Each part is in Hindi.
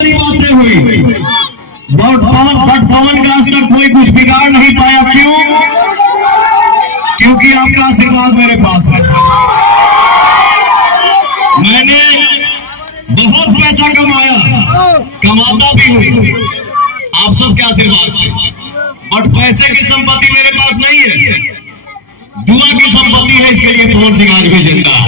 बातें हुई बट पवन का आज तक कोई कुछ बिगाड़ नहीं पाया। क्यों? क्योंकि आपका आशीर्वाद मेरे पास है। मैंने बहुत पैसा कमाया, कमाता भी हूँ आप सबके आशीर्वाद से, बट पैसे की संपत्ति मेरे पास नहीं है, दुआ की संपत्ति है। इसके लिए पवन सिंह आज भी जिंदा है।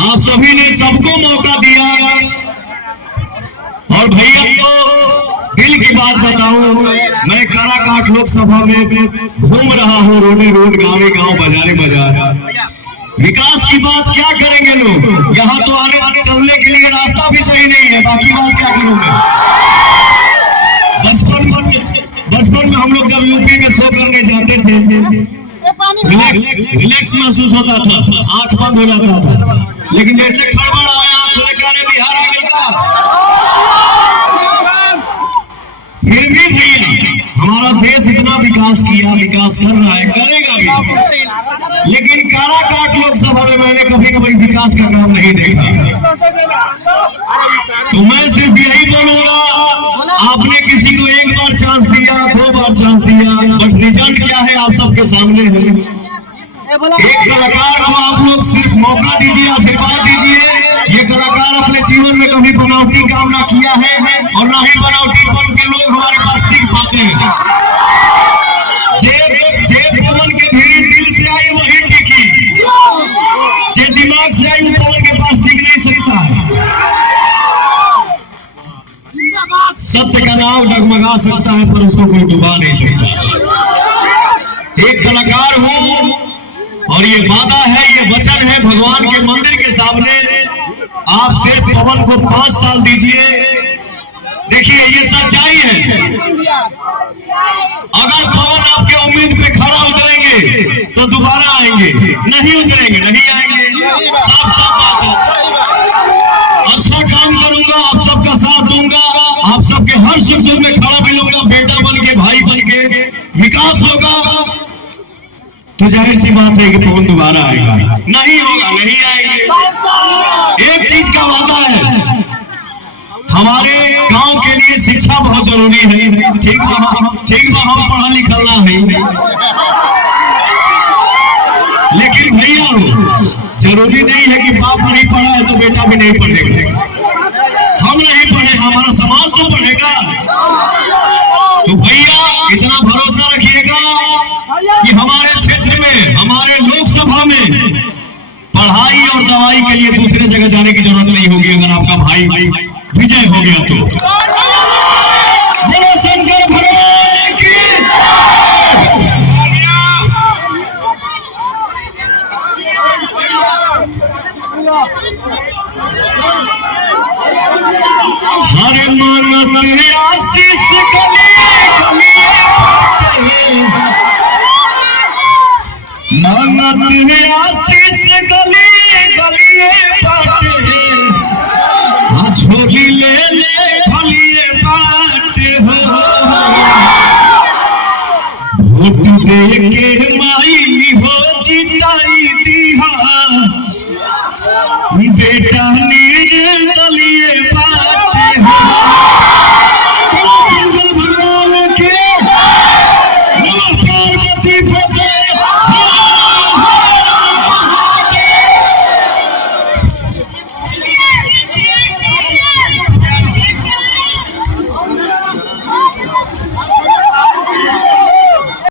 आप सभी ने सबको मौका दिया। और भैया को दिल की बात बताऊं, मैं काराकाट लोकसभा में घूम रहा हूं, रोडे रोड, गाँव गाँव, बाजारे बाजार। विकास की बात क्या करेंगे लोग? यहाँ तो आने चलने के लिए रास्ता भी सही नहीं है, बाकी बात क्या करूंगा। बचपन में हम लोग जब यूपी में शो करने जाते थे, रिलैक्स महसूस होता था, आंख बंद हो जाता था। लेकिन जैसे खड़बड़ आया, आंख खोले के बिहार आ गया। फिर भी भैया हमारा देश इतना विकास किया, विकास कर रहा है, करेगा भी। लेकिन काराकाट लोकसभा में मैंने कभी कोई विकास का काम नहीं देखा। तो मैं सिर्फ यही बोलूंगा, आपने किसी को एक बार चांस दिया, दो बार चांस दिया, बट रिजल्ट क्या है आप सबके सामने है। एक कलाकार को आप लोग सिर्फ मौका दीजिए, आशीर्वाद दीजिए। ये कलाकार अपने जीवन में कभी बनावटी काम ना किया है और ना ही बनावटी बन के लोग हमारे पास टिक पाते हैं। जे पवन के धीरे दिल से आई वही टिकी, जे दिमाग से आई पवन के पास टिक नहीं सकता है। सत्य का नाम डगमगा सकता है पर उसको कोई डुबा नहीं सकता। एक कलाकार हूं और ये वादा है, ये वचन है भगवान के मंदिर के सामने, आप सिर्फ पवन को 5 साल दीजिए। देखिए ये सच्चाई है। अगर पवन आपके उम्मीद पे खड़ा उतरेंगे तो दोबारा आएंगे, नहीं उतरेंगे नहीं आएंगे। साफ साफ बात है। अच्छा काम करूंगा, आप सबका साथ दूंगा, आप सबके हर सुख दुख में खड़ा मिलूंगा, बेटा बन के, भाई बन के। विकास होगा तो जाहिर सी बात है कि पवन दोबारा आएगा, नहीं होगा नहीं आएंगे। एक चीज का वादा है, हमारे गांव के लिए शिक्षा बहुत जरूरी है। ठीक है, हम पढ़ा लिखना है, लेकिन भैया जरूरी नहीं है कि बाप नहीं पढ़ा है तो बेटा भी नहीं पढ़ेगा। हम नहीं पढ़े, हमारा समाज तो पढ़ेगा। तो भैया इतना भरोसा रखिएगा कि हमारे क्षेत्र में, हमारे लोकसभा में पढ़ाई और दवाई के लिए दूसरे जगह जाने की जरूरत नहीं होगी अगर आपका भाई विजय हो गया तो। बोलो शंकर भगवान की। हरे मानत आशीष मानत आशीष गलिए बाटे, झोली ले खलिए बाटे हो। वोट दे के माई हो जिताई दिहा, बेटा